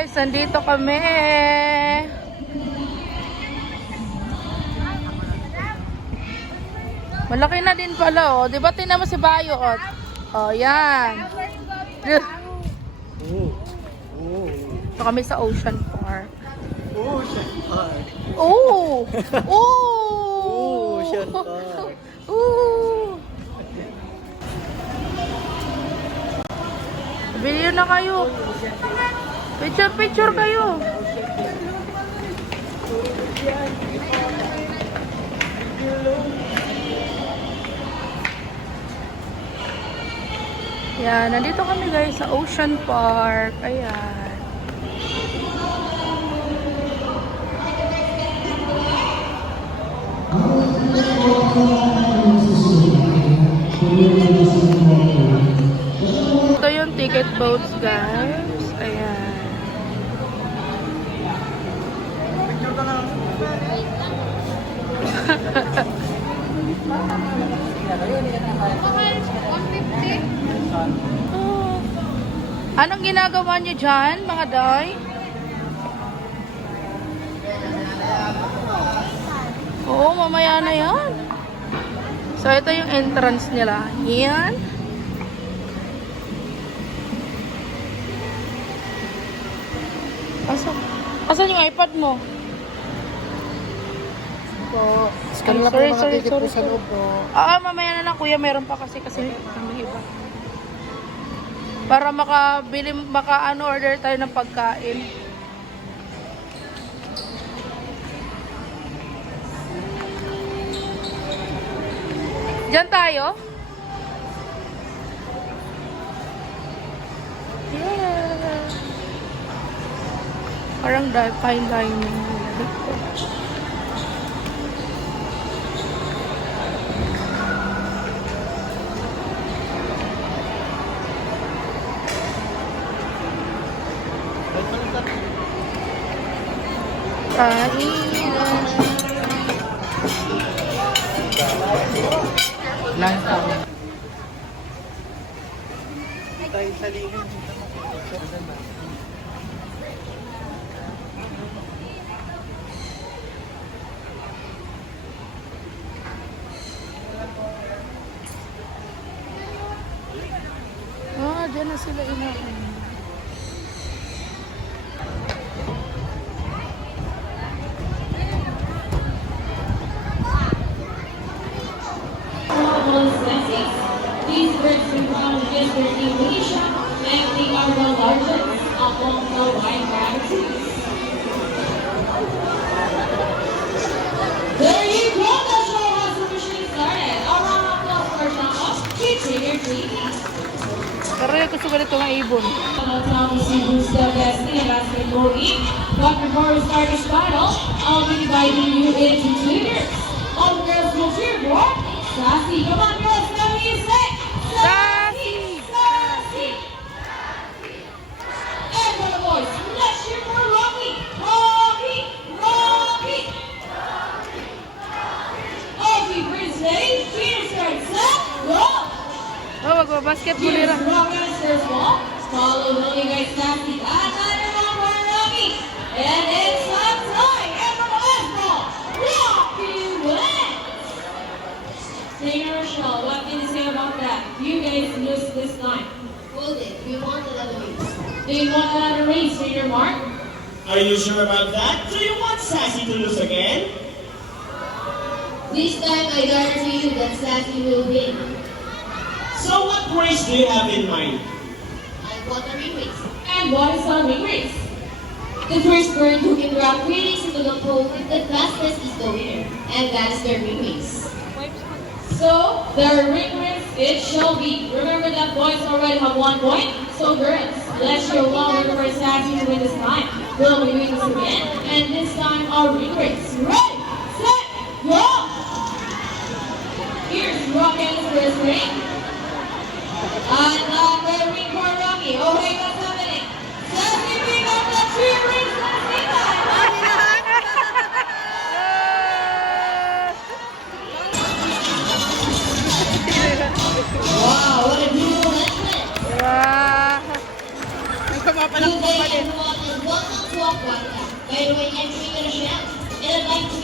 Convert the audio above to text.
guys, nandito kami. Malaki na din pala, oh. Di ba tingnan mo si Bayo, oh. Oh, yan. So kami sa Ocean Park. Ocean Park. Oh! Oh! Ocean Park. Oh! Video na kayo. Picture kayo. Yan, nandito kami guys sa Ocean Park. Ayan. Ito yung ticket boats guys. Ayan. Oh. Anong ginagawa niyo dyan, mga day? Oo, mamaya na yan. So, ito yung entrance nila. Yan. Asan yung iPad mo? Po. Scan lang po mga ticket po sa loob po. Mamaya na lang kuya, meron pa kasi may iba. Para order tayo ng pagkain. Diyan tayo? Yeah. Parang fine dining. Lang tayo. Tayo sa ligan. Diyan na sila inahin. These birds become visited in Asia, and they are the largest among the wine varieties. There you go, the show has officially started. A round of applause for Shama, featuring your treaties. Pero yung gusto ko nito ng ibon. But before we start this battle, I'll be dividing you into two groups. All the girls will cheer for Sassy. Come on, girls, let me say Sassy, Sassy. And for the boys, let's cheer for Rocky, Rocky, Rocky. Okay, Prince Lady, cheers, start, set, go. Oh, magbabasketball nila. Cheers, Rock answers ball. Follow the guys, Sassy. Another one for Rocky. And it's a tie. And for the last ball, Rocky wins. Trainer Rochelle, what can you say about that? You guys lose this time. Hold it. We want another race. Do you want another race, Trainer Mark? Are you sure about that? Do you want Sassy to lose again? This time, I guarantee you that Sassy will win. So what race do you have in mind? I want a ring race. And what is our ring race? The first bird who can drop 3 rings into the pole with the fastest is the winner. And that is the ring race. So, the ring race it shall be. Remember that boys already have 1 point. So girls, let's show one winner for Sassy to win this time. Will we win this again? And this time our ring race. Ready, set, go! Here's Rocky in his first ring. Another ring for Rocky. Oh wait, what's happening? Sassy pick up the 3 rings at the same time. Wow, what a beautiful entrance! Wow! You guys want as well By the way, I'm doing a Rochelle, and I'd like to